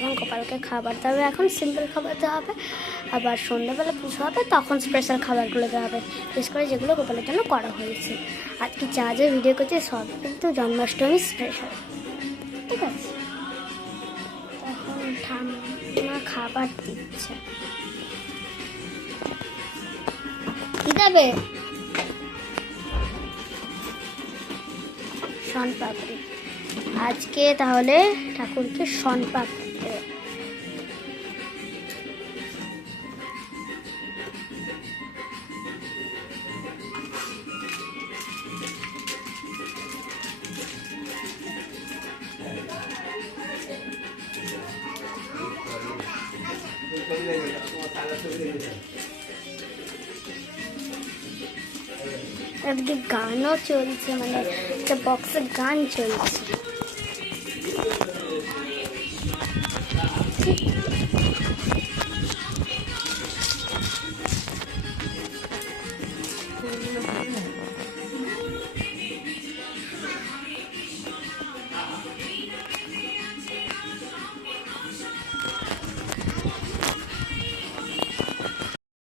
তখন গোপালকে খাবার দেওয়া হবে। এখন সিম্পল খাবার দেওয়া হবে, আবার সন্ধ্যাবেলা পুজো হবে তখন স্পেশাল খাবারগুলো দেওয়া হবে, বিশেষ করে যেগুলো গোপালের জন্য করা হয়েছে। আর কি যা যা ভিডিও করছে সব কিন্তু জন্মাষ্টমী স্পেশাল, ঠিক আছে? এখন ঠাম্মা খাবার দিচ্ছে, কি দেবে? শনপাপড়ি। আজকে তাহলে ঠাকুরকে শনপাপড়ি দেবে। এদিকে গানও চলছে, মানে একটা বক্সে গান চলছে।